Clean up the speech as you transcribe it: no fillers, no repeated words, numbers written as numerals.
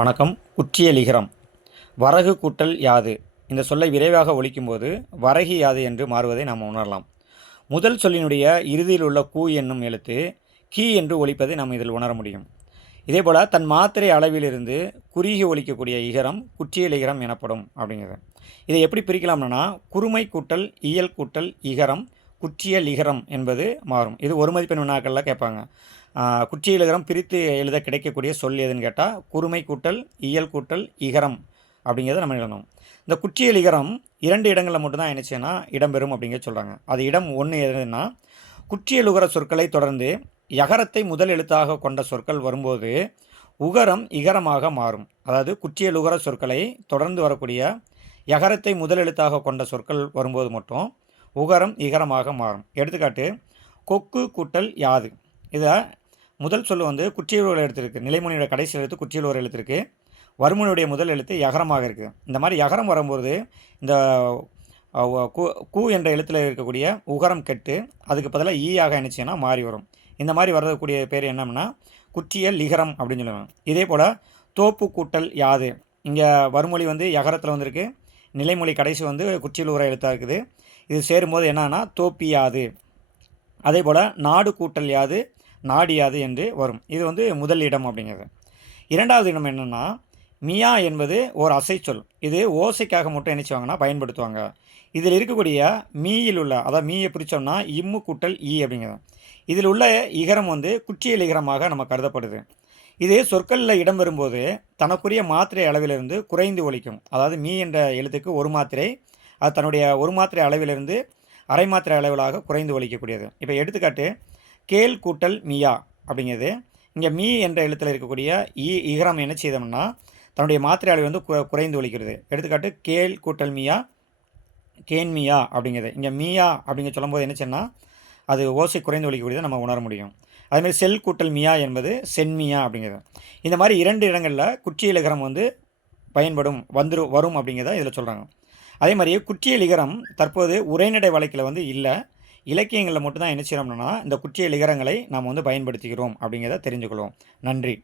வணக்கம். குற்றியலிகரம். வரகு கூட்டல் யாது. இந்த சொல்லை விரைவாக ஒலிக்கும்போது வரகி யாது என்று மாறுவதை நாம் உணரலாம். முதல் சொல்லினுடைய இறுதியில் உள்ள கூ என்னும் எழுத்து கி என்று ஒலிப்பதை நாம் இதில் உணர முடியும். இதேபோல் தன் மாத்திரை அளவிலிருந்து குறுகி ஒலிக்கக்கூடிய இகரம் குற்றியலிகரம் எனப்படும் அப்படிங்கிறது. இதை எப்படி பிரிக்கலாம்னா குறுமை கூட்டல் இயல் கூட்டல் இகரம் குற்றியலிகரம் என்பது மாறும். இது ஒரு மதிப்பெண் வினாக்களில் கேட்பாங்க. குற்றியலிகரம் பிரித்து எழுத கிடைக்கக்கூடிய சொல் எதுன்னு கேட்டால் குறுமை கூட்டல் இயல் கூட்டல் இகரம் அப்படிங்கிறத நம்ம எழுதணும். இந்த குற்றியலிகரம் 2 இடங்களில் மட்டும்தான் என்னச்சுன்னா இடம்பெறும் அப்படிங்கிற சொல்கிறாங்க. அது இடம் 1 எதுன்னா குற்றியலுகர சொற்களை தொடர்ந்து யகரத்தை முதல் எழுத்தாக கொண்ட சொற்கள் வரும்போது உகரம் இகரமாக மாறும். அதாவது குற்றியலுகர சொற்களை தொடர்ந்து வரக்கூடிய யகரத்தை முதல் எழுத்தாக கொண்ட சொற்கள் வரும்போது மட்டும் உகரம் இகரமாக மாறும். எடுத்துக்காட்டு கொக்கு கூட்டல் யாது. இதை முதல் சொல் குற்றியலுகர எழுத்திருக்கு. நிலைமொழியோட கடைசி எழுத்து குற்றியலுகர எழுத்திருக்கு. வறுமொழியுடைய முதல் எழுத்து யகரமாக இருக்குது. இந்த மாதிரி யகரம் வரும்போது இந்த கு என்ற எழுத்தில் இருக்கக்கூடிய உகரம் கெட்டு அதுக்கு பதிலாக ஈயாக என்னச்சுன்னா மாறி வரும். இந்த மாதிரி வரக்கூடிய பேர் என்னன்னா குற்றியல் லிகரம் அப்படின்னு சொல்லுவாங்க. இதே போல் தோப்பு கூட்டல் யாது. இங்கே வறுமொழி யகரத்தில் வந்திருக்கு. நிலைமொழி கடைசி குற்றியலுகர எழுத்தாக இருக்குது. இது சேரும்போது என்னன்னா தோப்பியாது. அதே போல் நாடு கூட்டல் யாது நாடியாது என்று வரும். இது முதல் இடம் அப்படிங்கிறது. இரண்டாவது இடம் என்னென்னா மியா என்பது ஒரு அசை சொல். இது ஓசைக்காக மட்டும் என்ன செய்வாங்கன்னா பயன்படுத்துவாங்க. இதில் இருக்கக்கூடிய மீயில் உள்ள அதாவது மீயை பிரித்தோம்னா இம்மு கூட்டல் ஈ அப்படிங்கிறது. இதில் உள்ள இகரம் குற்றியல் இகரமாக நம்ம கருதப்படுது. இது சொற்களில் இடம் வரும்போது தனக்குரிய மாத்திரை அளவிலிருந்து குறைந்து ஒலிக்கும். அதாவது மீ என்ற எழுத்துக்கு ஒரு மாத்திரை, அது தன்னுடைய ஒரு மாத்திரை அளவிலிருந்து அரை மாத்திரை அளவிலாக குறைந்து ஒலிக்கக்கூடியது. இப்போ எடுத்துக்காட்டு கேல் கூட்டல் மியா அப்படிங்கிறது. இங்கே மீ என்ற எழுத்தில் இருக்கக்கூடிய இகரம் என்ன செய்தோம்னா தன்னுடைய மாத்திரை அளவு குறைந்து ஒலிக்கிறது. எடுத்துக்காட்டு கேல் கூட்டல் மியா கேன்மியா அப்படிங்கிறது. இங்கே மியா அப்படிங்க சொல்லும்போது என்ன சொன்னால் அது ஓசை குறைந்து ஒலிக்கக்கூடியதை நம்ம உணர முடியும். அதேமாதிரி செல் கூட்டல் மியா என்பது சென்மியா அப்படிங்கிறது. இந்த மாதிரி 2 இடங்களில் குற்றியலிகரம் பயன்படும் வரும் அப்படிங்கிறத இதில் சொல்கிறாங்க. அதே மாதிரி குற்றியலிகரம் தற்போது உரைநடை வழக்கில் இல்லை. இலக்கியங்களில் மட்டும்தான் என்ன செய்கிறோம்னா இந்த குற்றியலிகரங்களை நாம் பயன்படுத்துகிறோம் அப்படிங்கிறத தெரிஞ்சுக்கொள்வோம். நன்றி.